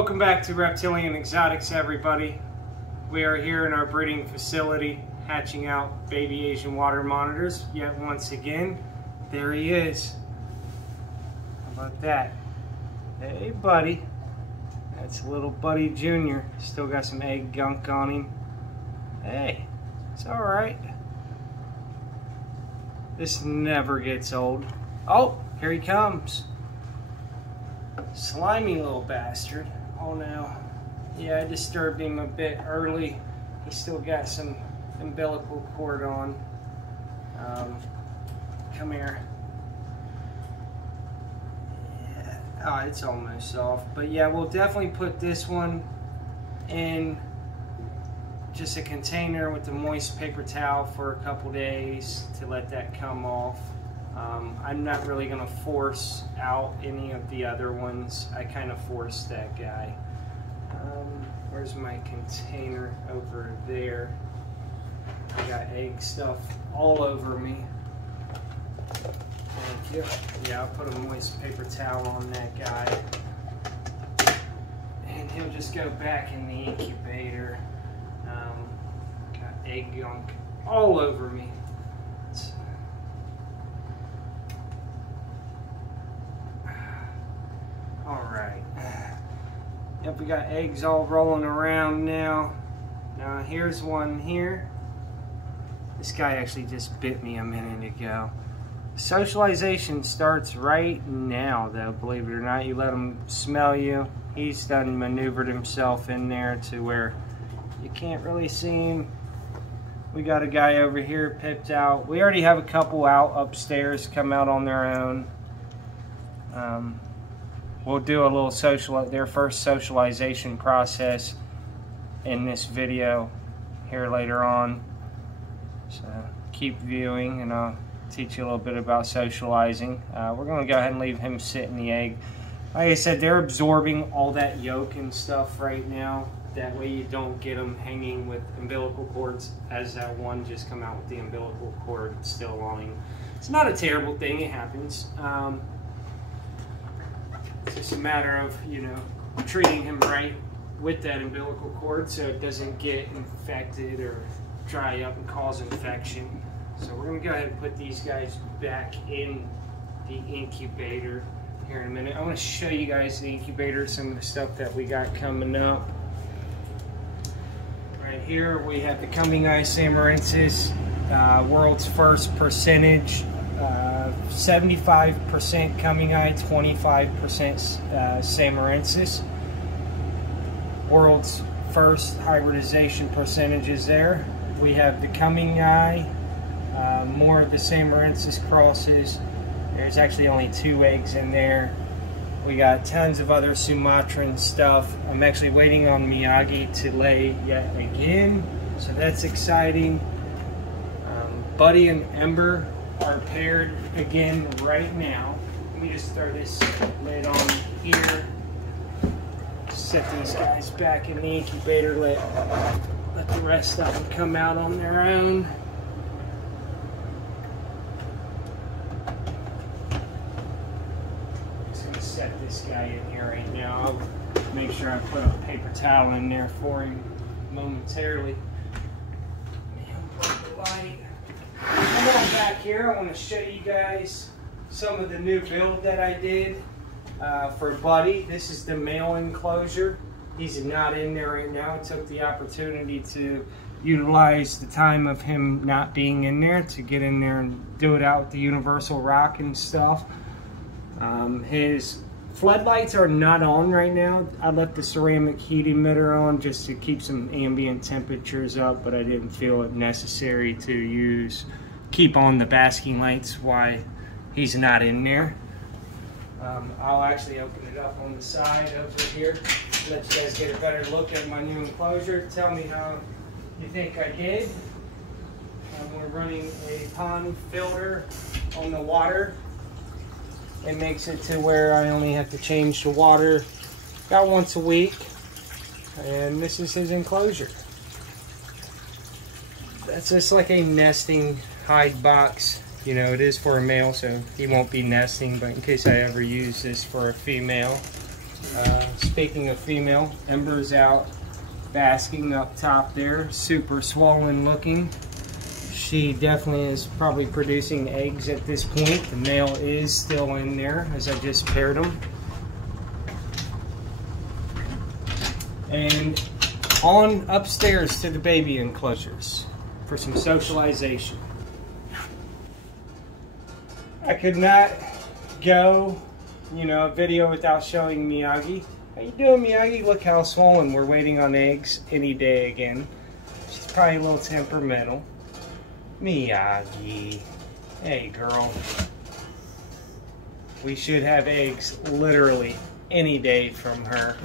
Welcome back to Reptilian Exotics, everybody. We are here in our breeding facility hatching out baby Asian water monitors. Yet once again, there he is. How about that? Hey buddy. That's little Buddy Jr. Still got some egg gunk on him. Hey, it's alright. This never gets old. Oh, here he comes. Slimy little bastard. Oh no. Yeah, I disturbed him a bit early. He still got some umbilical cord on. Come here. Yeah. Oh, it's almost soft. But yeah, we'll definitely put this one in just a container with the moist paper towel for a couple days to let that come off. I'm not really going to force out any of the other ones. I kind of forced that guy. Where's my container? Over there. I got egg stuff all over me. Thank you. Yeah, I'll put a moist paper towel on that guy. And he'll just go back in the incubator. Got egg gunk all over me. Alright. Yep, we got eggs all rolling around now. Now here's one here. This guy actually just bit me a minute ago. Socialization starts right now though, believe it or not. You let him smell you. He's done maneuvered himself in there to where you can't really see him. We got a guy over here pipped out. We already have a couple out upstairs come out on their own. We'll do a little their first socialization process in this video here later on. So keep viewing and I'll teach you a little bit about socializing. We're going to go ahead and leave him sit in the egg. Like I said, they're absorbing all that yolk and stuff right now. That way you don't get them hanging with umbilical cords, as that one just come out with the umbilical cord still on him. It's not a terrible thing, it happens. It's just a matter of, you know, treating him right with that umbilical cord so it doesn't get infected or dry up and cause infection. So we're going to go ahead and put these guys back in the incubator here in a minute. I want to show you guys the incubator, some of the stuff that we got coming up. Right here we have the Coming Eye Samarensis, world's first percentage. 75% Coming Eye, 25% Samarensis. World's first hybridization percentages there. We have the Coming Eye, more of the Samarensis crosses. There's actually only 2 eggs in there. We got tons of other Sumatran stuff. I'm actually waiting on Miyagi to lay yet again, so that's exciting. Buddy and Ember are paired again right now. Let me just throw this lid on here. Set these guys back in the incubator. Let the rest of them come out on their own. Just gonna set this guy in here right now. I'll make sure I put a paper towel in there for him momentarily. Come on back here. I want to show you guys some of the new build that I did for Buddy. This is the male enclosure. He's not in there right now. I took the opportunity to utilize the time of him not being in there to get in there and do it out with the universal rock and stuff. His floodlights are not on right now. I left the ceramic heat emitter on just to keep some ambient temperatures up, but I didn't feel it necessary to keep on the basking lights while he's not in there. I'll actually open it up on the side over here, let you guys get a better look at my new enclosure. Tell me how you think I did. We're running a pond filter on the water. It makes it to where I only have to change the water about once a week. And this is his enclosure. That's just like a nesting hide box. You know, it is for a male, so he won't be nesting, but in case I ever use this for a female, speaking of female, Ember's out basking up top there, super swollen looking. She definitely is probably producing eggs at this point. The male is still in there as I just paired them. And on upstairs to the baby enclosures for some socialization. I could not go, a video without showing Miyagi. How you doing, Miyagi? Look how swollen. We're waiting on eggs any day again. She's probably a little temperamental. Miyagi. Hey, girl. We should have eggs literally any day from her.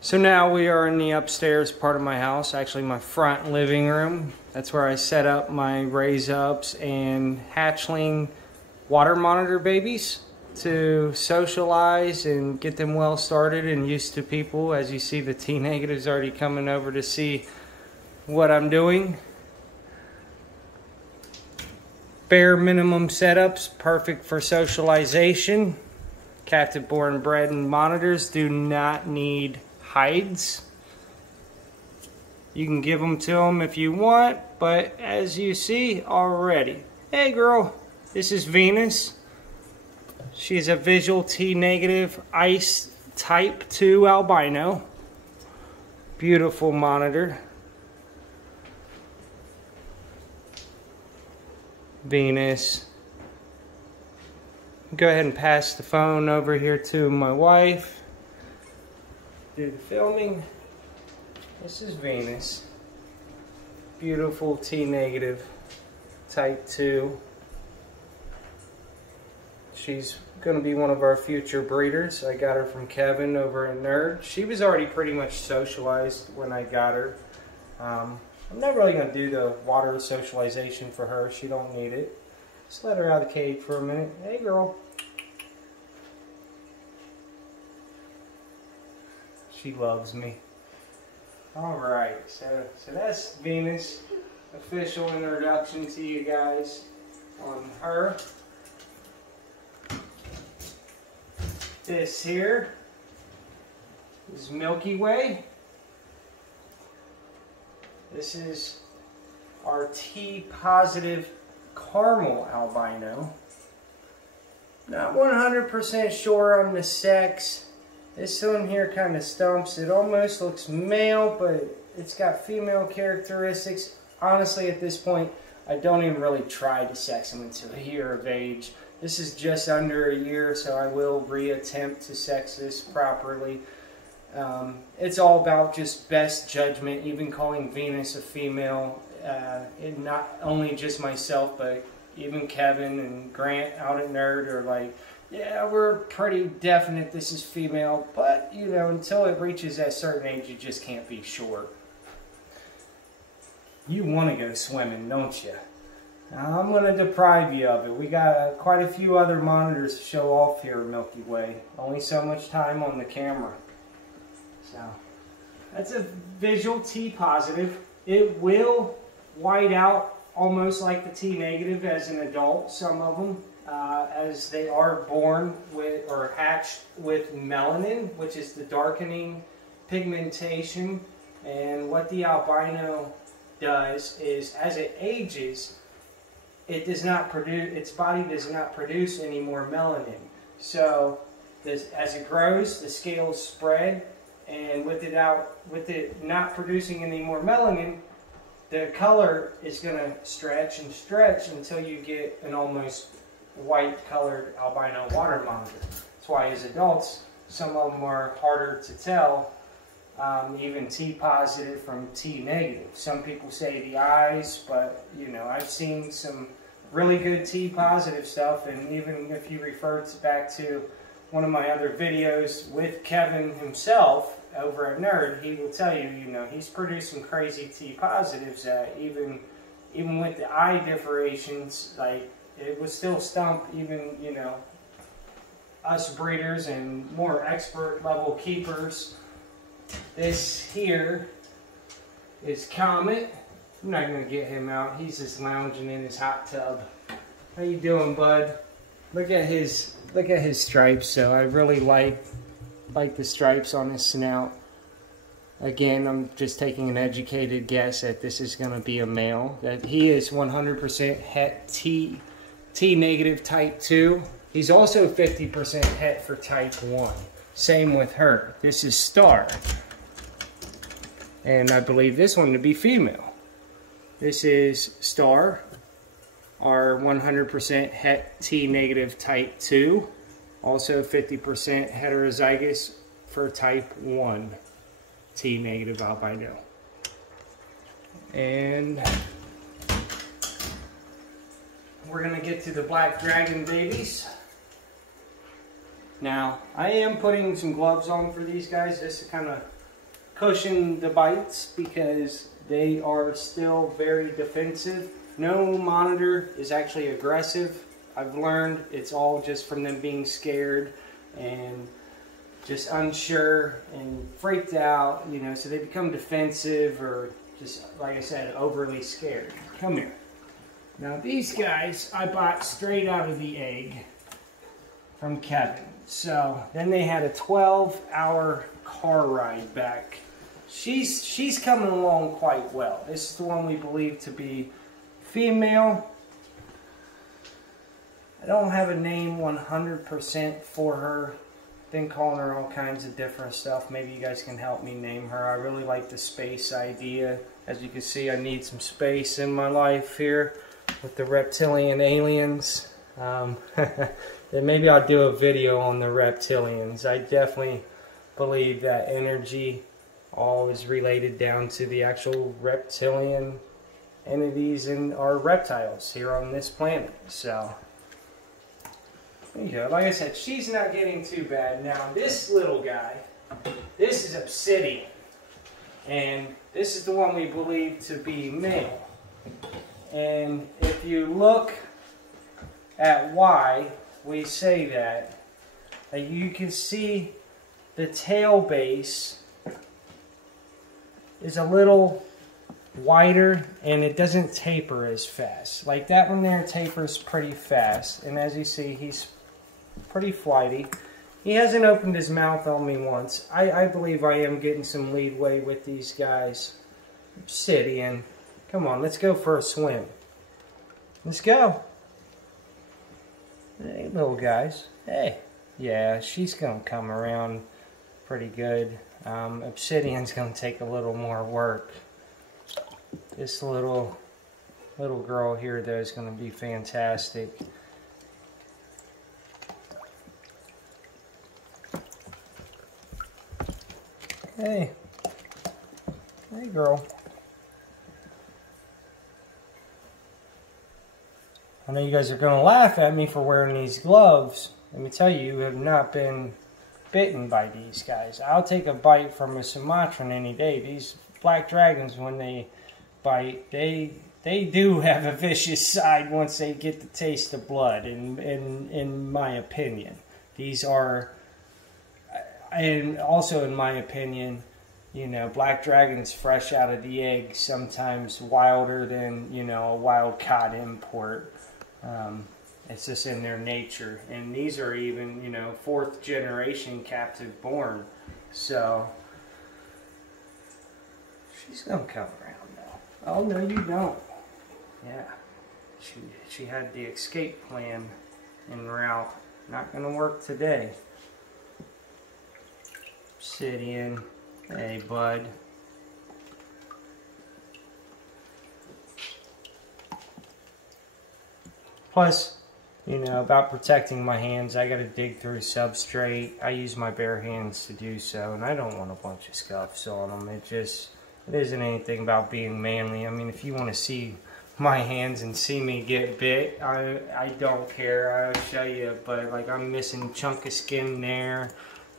So now we are in the upstairs part of my house, actually my front living room. That's where I set up my raise ups and hatchling water monitor babies to socialize and get them well started and used to people. As you see, the T negatives already coming over to see what I'm doing. Bare minimum setups, perfect for socialization. Captive born bred and monitors do not need hides. You can give them to them if you want, but as you see already. Hey girl, this is Venus. She's a visual T negative ice type 2 albino. Beautiful monitor. Venus. Go ahead and pass the phone over here to my wife. Do the filming. This is Venus. Beautiful T negative type 2. She's going to be one of our future breeders. I got her from Kevin over at Nerd. She was already pretty much socialized when I got her. I'm not really going to do the water socialization for her. She don't need it. Just let her out of the cage for a minute. Hey girl. She loves me. Alright, so that's Venus. Official introduction to you guys on her. This here is Milky Way. This is our T positive caramel albino. Not 100% sure on the sex. This one here kind of stumps. It almost looks male, but it's got female characteristics. Honestly, at this point, I don't even really try to sex them until a year of age. This is just under a year, so I will reattempt to sex this properly. It's all about just best judgment, even calling Venus a female. And not only just myself, but even Kevin and Grant out at Nerd are like, yeah, we're pretty definite this is female, but until it reaches that certain age, you just can't be sure. You want to go swimming, don't you? Now, I'm going to deprive you of it. We got quite a few other monitors to show off here, Milky Way. Only so much time on the camera. So, that's a visual T positive. It will white out almost like the T negative as an adult, some of them. As they are born with or hatched with melanin, which is the darkening pigmentation. And what the albino does is, as it ages, it does not produce, its body does not produce any more melanin. So as it grows, the scales spread, and with it not producing any more melanin, the color is going to stretch and stretch until you get an almost white colored albino water monitor. That's why as adults, some of them are harder to tell, even T positive from T negative. Some people say the eyes, but I've seen some really good T positive stuff, and even if you refer back to one of my other videos with Kevin himself over at Nerd, he will tell you, he's produced some crazy T positives that even with the eye differentiations, like, it was still stump even, us breeders and more expert level keepers. This here is Comet. I'm not going to get him out. He's just lounging in his hot tub. How you doing, bud? look at his stripes. So I really like the stripes on his snout. Again, I'm just taking an educated guess that this is going to be a male. That he is 100% het T negative type 2. He's also 50% het for type 1. Same with her. This is Star. And I believe this one to be female. This is Star, our 100% het T negative type 2. Also 50% heterozygous for type 1. T negative albino. And we're gonna get to the black dragon babies. Now, I am putting some gloves on for these guys just to kind of cushion the bites because they are still very defensive. No monitor is actually aggressive. I've learned it's all just from them being scared and just unsure and freaked out, you know, so they become defensive or just, like I said, overly scared. Come here. Now these guys I bought straight out of the egg from Kevin. So then they had a 12-hour car ride back. She's coming along quite well. This is the one we believe to be female. I don't have a name 100% for her. Been calling her all kinds of different stuff. Maybe you guys can help me name her. I really like the space idea. As you can see, I need some space in my life here with the reptilian aliens. Then maybe I'll do a video on the reptilians. I definitely believe that energy all is related down to the actual reptilian entities and our reptiles here on this planet. So there you go. Like I said, she's not getting too bad. Now this little guy, this is Obsidian. And this is the one we believe to be male. And if you look at why we say that, you can see the tail base is a little wider and it doesn't taper as fast. Like that one there tapers pretty fast. And as you see, he's pretty flighty. He hasn't opened his mouth on me once. I believe I am getting some leadway with these guys. Obsidian. Come on, let's go for a swim. Let's go. Hey, little guys. Hey. Yeah, she's going to come around pretty good. Obsidian's going to take a little more work. This little girl here, though, is going to be fantastic. Hey. Hey, girl. I know you guys are going to laugh at me for wearing these gloves. Let me tell you, you have not been bitten by these guys. I'll take a bite from a Sumatran any day. These black dragons, when they bite, they do have a vicious side once they get the taste of blood, in my opinion. These are, and also in my opinion, you know, black dragons fresh out of the egg sometimes wilder than, you know, a wild caught import. It's just in their nature. And these are even, you know, 4th generation captive born. So she's gonna come around now. Oh no, you don't. Yeah. She had the escape plan en route. Not gonna work today. Obsidian. Hey, bud. Plus, you know, about protecting my hands, I gotta dig through substrate. I use my bare hands to do so, and I don't want a bunch of scuffs on them. It isn't anything about being manly. I mean, if you want to see my hands and see me get bit, I don't care. I'll show you, but like I'm missing a chunk of skin there,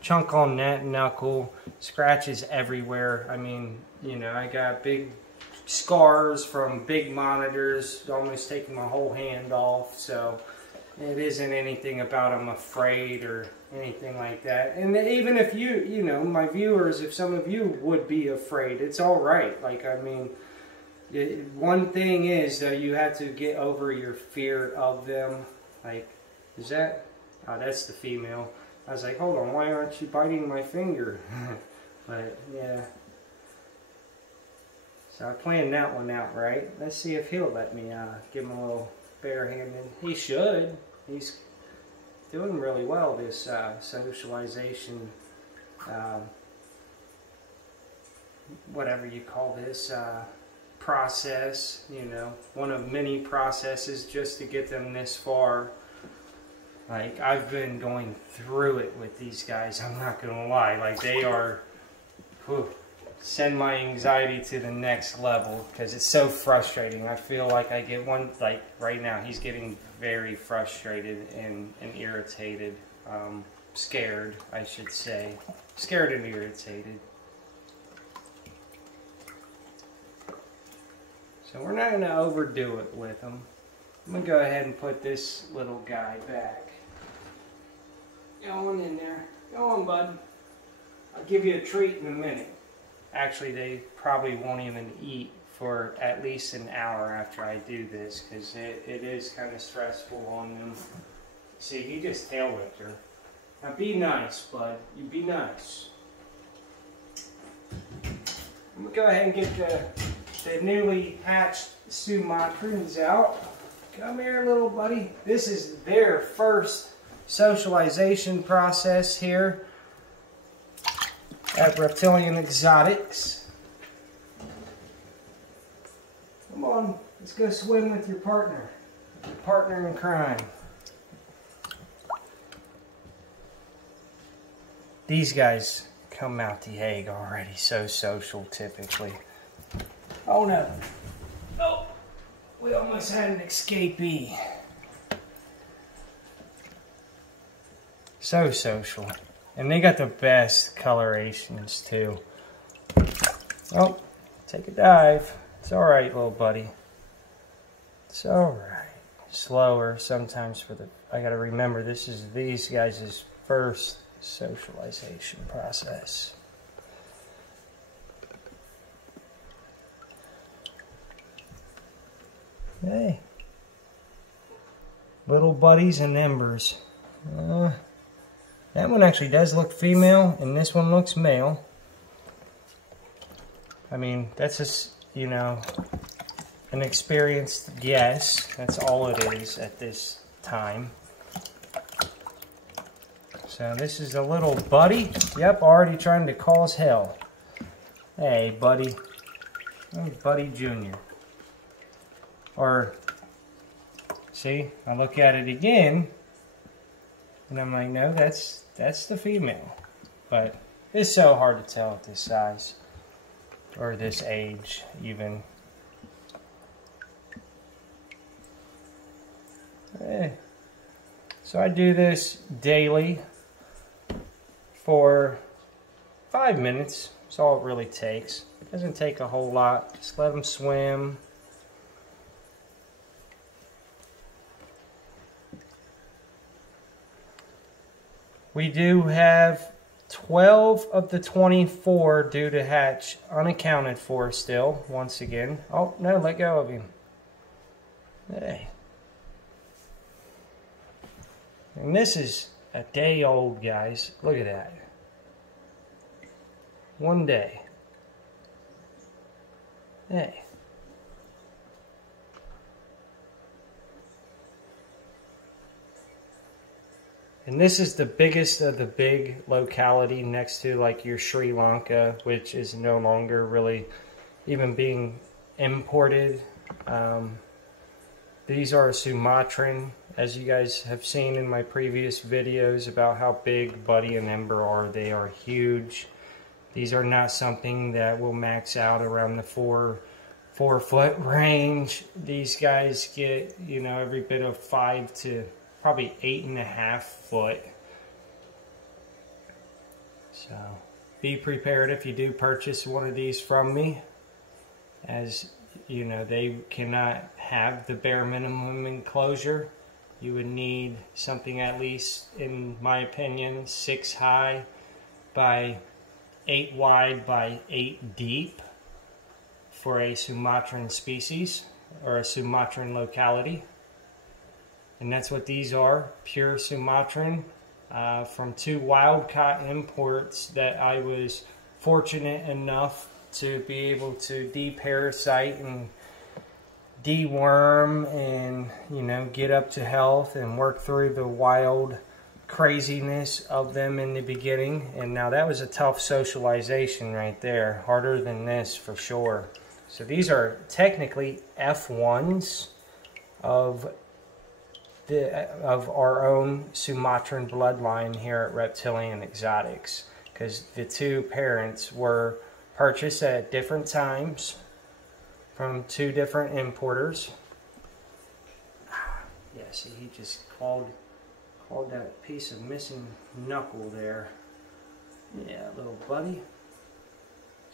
chunk on that knuckle, scratches everywhere. I mean, you know, I got big scars from big monitors, almost taking my whole hand off. So it isn't anything about I'm afraid or anything like that. And even if you know, my viewers, if some of you would be afraid, it's all right. Like, I mean, one thing is that you have to get over your fear of them. Like, Is that? Oh, that's the female. I was like, hold on, why aren't you biting my finger? But yeah. So I planned that one out right. Let's see if he'll let me give him a little barehanded. He should. He's doing really well, this socialization, whatever you call this, process. You know, one of many processes just to get them this far. Like, I've been going through it with these guys, I'm not gonna lie. Like, they are, whew, send my anxiety to the next level because it's so frustrating. I feel like I get one, like right now, he's getting very frustrated and irritated. Scared, I should say. Scared and irritated. So we're not going to overdo it with him. I'm going to go ahead and put this little guy back. Go on in there. Go on, bud. I'll give you a treat in a minute. Actually, they probably won't even eat for at least an hour after I do this, because it is kind of stressful on them. See, he just tail whipped her. Now be nice, bud. You be nice. I'm going to go ahead and get the newly hatched Sumatrans out. Come here, little buddy. This is their first socialization process here at Reptilian Exotics. Come on, let's go swim with your partner in crime. These guys come out the egg already so social typically. Oh no. Oh, we almost had an escapee. So social. And they got the best colorations too. Oh, take a dive. It's alright, little buddy. It's alright. Slower sometimes for the... I gotta remember, this is these guys' first socialization process. Hey. Little buddies and embers. That one actually does look female, and this one looks male. I mean, that's just, you know, an experienced guess. That's all it is at this time. So this is a little buddy. Yep, already trying to cause hell. Hey, buddy. Hey, Buddy Jr. Or, see, I look at it again, and I'm like, no, that's the female. But it's so hard to tell at this size, or this age, even. Hey. So I do this daily for 5 minutes. That's all it really takes. It doesn't take a whole lot. Just let them swim. We do have 12 of the 24 due to hatch unaccounted for still, once again. Oh, no, let go of him. Hey. And this is a day old, guys. Look at that. 1 day. Hey. And this is the biggest of the big locality next to like your Sri Lanka, which is no longer really even being imported. These are Sumatran, as you guys have seen in my previous videos about how big Buddy and Ember are. They are huge. These are not something that will max out around the 4 foot range. These guys get, you know, every bit of 5 to probably 8.5 foot. So be prepared if you do purchase one of these from me, as you know, they cannot have the bare minimum enclosure. You would need something at least, in my opinion, 6 high by 8 wide by 8 deep for a Sumatran species or a Sumatran locality. And that's what these are, pure Sumatran, from 2 wild caught imports that I was fortunate enough to be able to deparasite and deworm and, you know, get up to health and work through the wild craziness of them in the beginning. And now that was a tough socialization right there, harder than this for sure. So these are technically F1s of our own Sumatran bloodline here at Reptilian Exotics, because the 2 parents were purchased at different times from 2 different importers. Yeah, see, he just clawed that piece of missing knuckle there. Yeah, little buddy.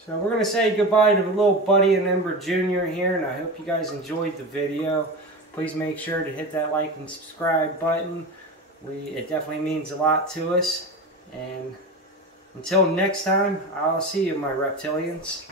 So we're going to say goodbye to little Buddy and Ember Jr. here, and I hope you guys enjoyed the video. Please make sure to hit that like and subscribe button. It definitely means a lot to us. And until next time, I'll see you, my reptilians.